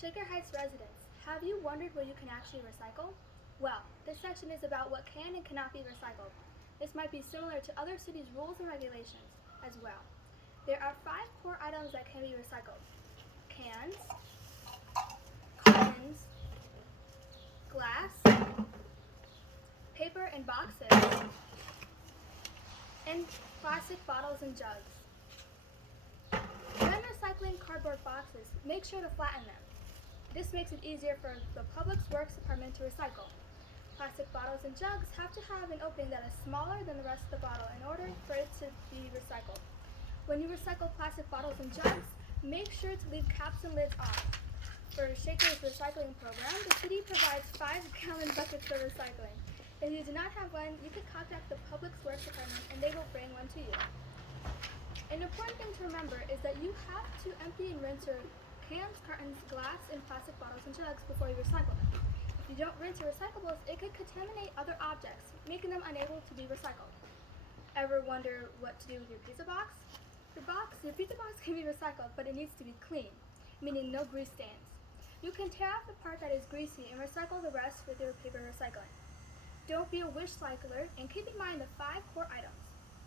Shaker Heights residents, have you wondered where you can actually recycle? Well, this section is about what can and cannot be recycled. This might be similar to other cities' rules and regulations as well. There are 5 core items that can be recycled: cans, cartons, glass, paper and boxes, and plastic bottles and jugs. When recycling cardboard boxes, make sure to flatten them. This makes it easier for the Public Works Department to recycle. Plastic bottles and jugs have to have an opening that is smaller than the rest of the bottle in order for it to be recycled. When you recycle plastic bottles and jugs, make sure to leave caps and lids on. For Shaker's recycling program, the city provides 5-gallon buckets for recycling. If you do not have one, you can contact the Public Works Department and they will bring one to you. An important thing to remember is that you have to empty and rinse your cans, cartons, glass, and plastic bottles and jugs before you recycle them. If you don't rinse your recyclables, it could contaminate other objects, making them unable to be recycled. Ever wonder what to do with your pizza box? Your pizza box can be recycled, but it needs to be clean, meaning no grease stains. You can tear off the part that is greasy and recycle the rest with your paper recycling. Don't be a wish cycler and keep in mind the 5 core items: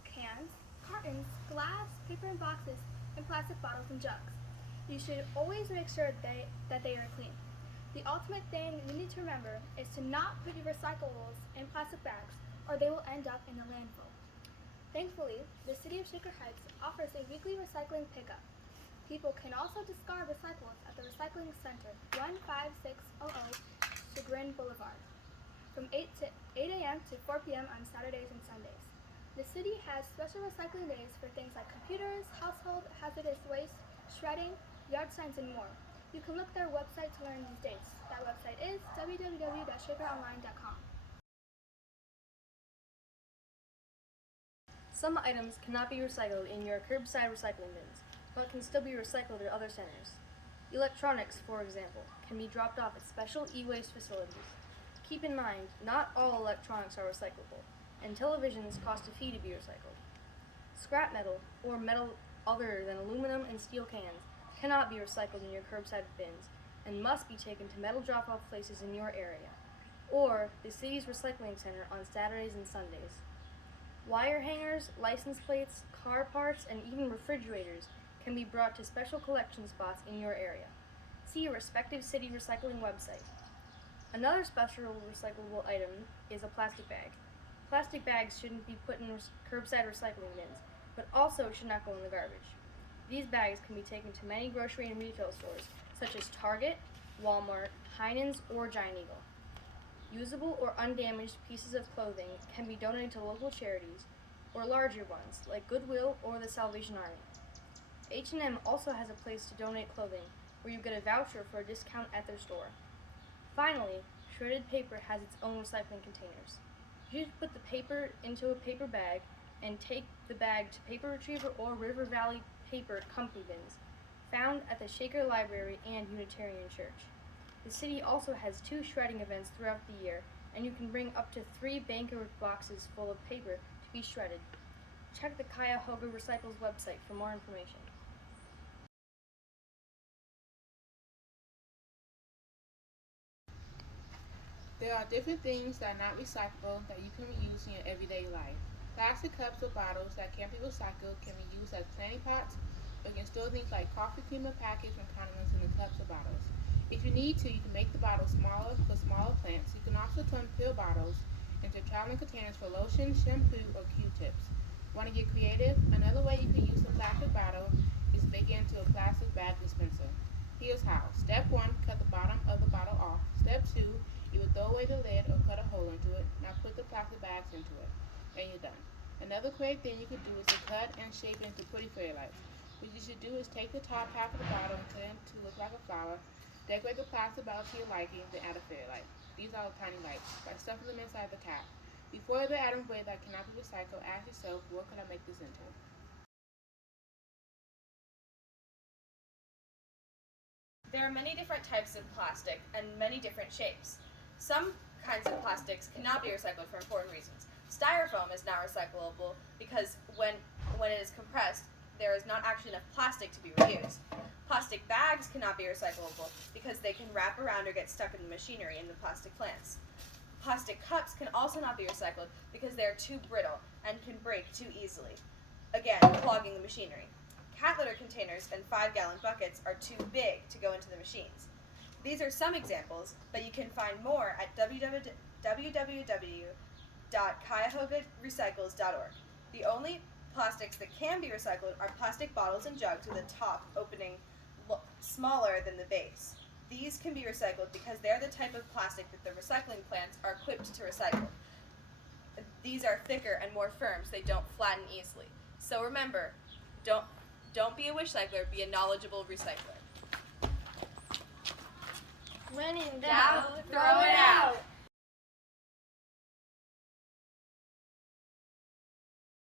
cans, cartons, glass, paper and boxes, and plastic bottles and jugs. You should always make sure that they are clean. The ultimate thing you need to remember is to not put your recyclables in plastic bags or they will end up in the landfill. Thankfully, the City of Shaker Heights offers a weekly recycling pickup. People can also discard recyclables at the Recycling Center, 15600 Chagrin Boulevard, from 8 a.m. to 4 p.m. on Saturdays and Sundays. The city has special recycling days for things like computers, household hazardous waste, shredding, yard signs, and more. You can look their website to learn these dates. That website is www.shakeronline.com. Some items cannot be recycled in your curbside recycling bins, but can still be recycled at other centers. Electronics, for example, can be dropped off at special e-waste facilities. Keep in mind, not all electronics are recyclable, and televisions cost a fee to be recycled. Scrap metal, or metal other than aluminum and steel cans, cannot be recycled in your curbside bins and must be taken to metal drop-off places in your area, or the city's recycling center on Saturdays and Sundays. Wire hangers, license plates, car parts, and even refrigerators can be brought to special collection spots in your area. See your respective city recycling website. Another special recyclable item is a plastic bag. Plastic bags shouldn't be put in curbside recycling bins, but also should not go in the garbage. These bags can be taken to many grocery and retail stores, such as Target, Walmart, Heinen's, or Giant Eagle. Usable or undamaged pieces of clothing can be donated to local charities, or larger ones, like Goodwill or the Salvation Army. H&M also has a place to donate clothing, where you get a voucher for a discount at their store. Finally, shredded paper has its own recycling containers. You should put the paper into a paper bag and take the bag to Paper Retriever or River Valley Paper Company bins, found at the Shaker Library and Unitarian Church. The city also has 2 shredding events throughout the year, and you can bring up to 3 Banker boxes full of paper to be shredded. Check the Cuyahoga Recycles website for more information. There are different things that are not recyclable that you can reuse in your everyday life. Plastic cups or bottles that can't be recycled can be used as planting pots, or you can store things like coffee creamer packets and condiments in the cups or bottles. If you need to, you can make the bottles smaller for smaller plants. You can also turn pill bottles into traveling containers for lotion, shampoo, or Q-tips. Want to get creative? Another way you can use the plastic bottle is to make it into a plastic bag dispenser. Here's how. Step 1, cut the bottom of the bottle off. Step 2, you will throw away the lid or cut a hole into it. Now put the plastic bags into it, and you're done. Another great thing you can do is to cut and shape it into pretty fairy lights. What you should do is take the top half of the bottle and cut it to look like a flower. Decorate the plastic bottle to your liking, then add a fairy light. These are tiny lights. By stuffing them inside the cap. Before the items way that cannot be recycled, ask yourself, what could I make this into? There are many different types of plastic and many different shapes. Some kinds of plastics cannot be recycled for important reasons. Styrofoam is not recyclable because when it is compressed, there is not actually enough plastic to be reused. Plastic bags cannot be recyclable because they can wrap around or get stuck in the machinery in the plastic plants. Plastic cups can also not be recycled because they are too brittle and can break too easily, again, clogging the machinery. Cat litter containers and 5-gallon buckets are too big to go into the machines. These are some examples, but you can find more at www.cuyahogarecycles.org. The only plastics that can be recycled are plastic bottles and jugs with a top opening smaller than the base. These can be recycled because they're the type of plastic that the recycling plants are equipped to recycle. These are thicker and more firm, so they don't flatten easily. So remember, don't be a wish cycler, be a knowledgeable recycler. When in doubt, throw it out.